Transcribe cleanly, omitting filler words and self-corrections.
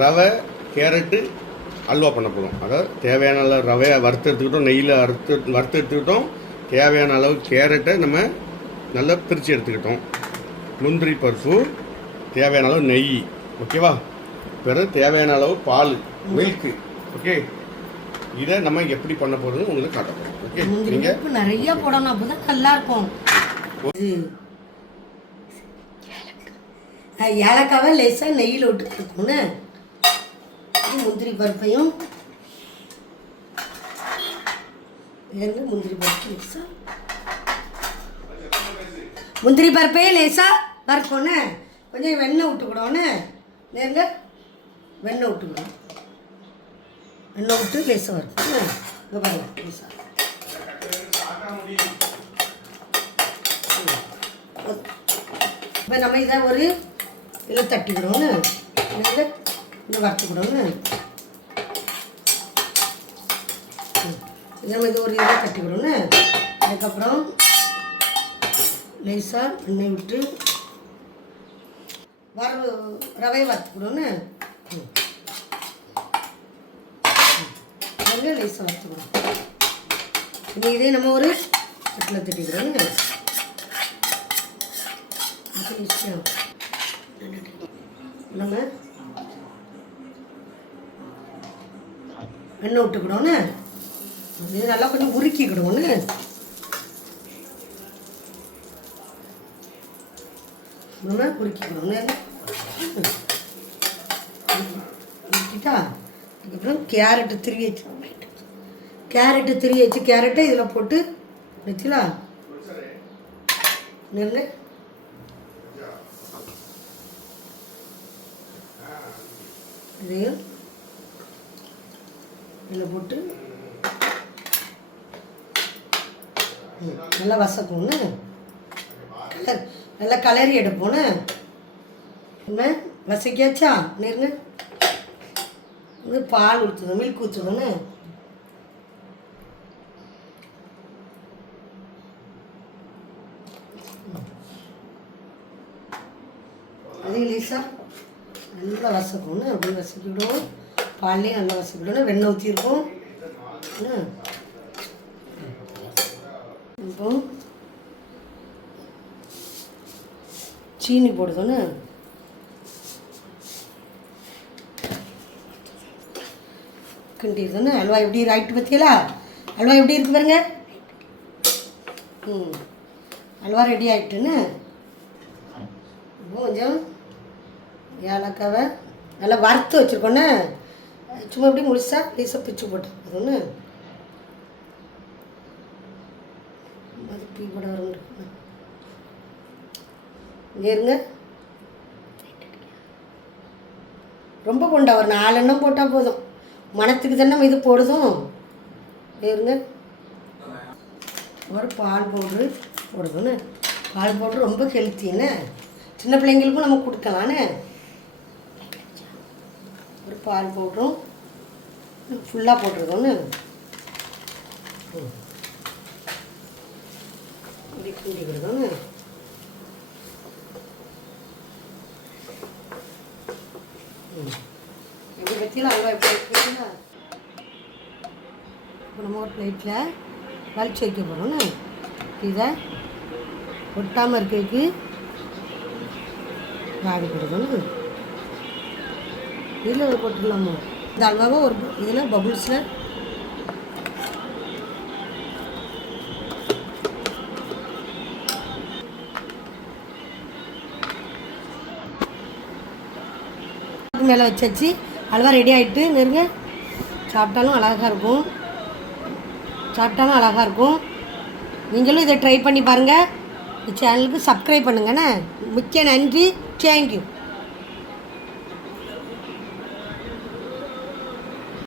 ரவை கேரட்டு அல்வா பண்ண போகிறோம். அதாவது தேவையான அளவு ரவையை வறுத்து எடுத்துக்கிட்டோம், நெய்யில் வறுத்து எடுத்துக்கிட்டோம். தேவையான அளவு கேரட்டை நம்ம நல்லா பிரித்து எடுத்துக்கிட்டோம். முந்திரி பருப்பு, தேவையான அளவு நெய், ஓகேவா? பிறகு தேவையான அளவு பால், மில்க்கு, ஓகே. இதை நம்ம எப்படி பண்ண போகிறதுன்னு உங்களுக்கு காட்ட போகிறோம். ஓகே, நீங்கள் நிறைய போடணும், அப்போ தான் நல்லாயிருக்கும். ஏலக்காவை லேசாக நெய்யில் விட்டுருக்கோன்னு முந்திரி பருப்பையும் முந்திரி பருப்பையும் லேசாக வறுக்கோன்னு கொஞ்சம் வெண்ணெய் விட்டுக்கிடோன்னு நேர்ல வெண்ணெய் விட்டுக்கிடும். வெண்ணெய் விட்டு லேசாக வறுக்கணும். இங்கே பாருங்க, லேசாக இப்போ நம்ம இதை ஒரு இதில் தட்டிக்கிடோன்னு இதை வறுத்துக்கிடோன்னு நம்ம இது ஒரு இதை தட்டிக்கிடோன்னு அதுக்கப்புறம் லேசாக எண்ணெய் விட்டு ரவையை வறுத்துக்கிடோன்னு லேசாக வறுத்துக்கணும். இனி இதே நம்ம ஒரு தட்டில் தட்டிக்கிறோன்னு நம்ம எண்ணெய் விட்டுக்கிடோன்னு இது நல்லா கொஞ்சம் உருக்கிக்கிடோன்னு நம்ம உருக்கிக்கிடோன்னு உருக்கிட்டா அதுக்கப்புறம் கேரட்டு திருவி வச்சு கேரட்டை இதில் போட்டு வச்சுலா நெல் இதையும் இதில் போட்டு நல்லா வசக்கணும்னு நல்லா கலரி எடுப்போன்னு என்ன வசக்கியாச்சா நேருங்க. இங்கே பால் ஊற்றணும், மில்க் ஊற்றணும்னு அதையும் லேசாக நல்லா வசக்கணும். அப்படியே வசக்கிவிடுவோம். பால்லையும் நல்லா வசக்கிவிடணும். வெண்ணெய் ஊற்றிருக்கோம். இப்போ சீனி போடுதோன்னு கிண்டிடுதோன்னு அல்வா எப்படி ஆகிட்டு பார்த்தீங்களா? அல்வா எப்படி இருக்கு பாருங்க. அல்வா ரெடி ஆகிட்டுன்னு கொஞ்சம் ஏலக்காவை நல்லா வறுத்து வச்சுருக்கோன்னு சும்மா எப்படி முழுசாக லேசாக பிச்சு போட்டுருக்கு ஒன்று மதிப்பி கூட வரும். இங்கே இருங்க, ரொம்ப போண்டா ஒரு 4 எண்ணம் போட்டால் போதும். மணத்துக்கு தானே நம்ம இது போடுதும். இருங்க, ஒரு பால் பவுட்ரு போடுதுன்னு. பால் பவுட்ரு ரொம்ப ஹெல்த்தின்னு, சின்ன பிள்ளைங்களுக்கும் நம்ம கொடுக்கலான்னு ஒரு பால் பவுட்ரும் ஃபுல்லாக போட்டுருக்கோன்னு இப்படி கிண்டி கொடுக்கோன்னு எப்படி பற்றியில் அல்வா எப்படி வைக்கிறீங்களா? இப்போ நம்ம ஒரு பிளேட்டில் வலிச்சு வைக்க போகிறோன்னு இதை ஒட்டாமல் இருக்கிறதுக்கு வாடி கொடுக்கணும். இதில் போட்டுடலாமா? இந்த அல்வாவை ஒரு இதில் பபுள்ஸில் மேலே வச்சாச்சு. அல்வா ரெடி ஆகிட்டு நெருங்க. சாப்பிட்டாலும் அழகாக இருக்கும். நீங்களும் இதை ட்ரை பண்ணி பாருங்கள். இந்த சேனலுக்கு சப்ஸ்கிரைப் பண்ணுங்கண்ணே. மிக்க நன்றி. தேங்க்யூ.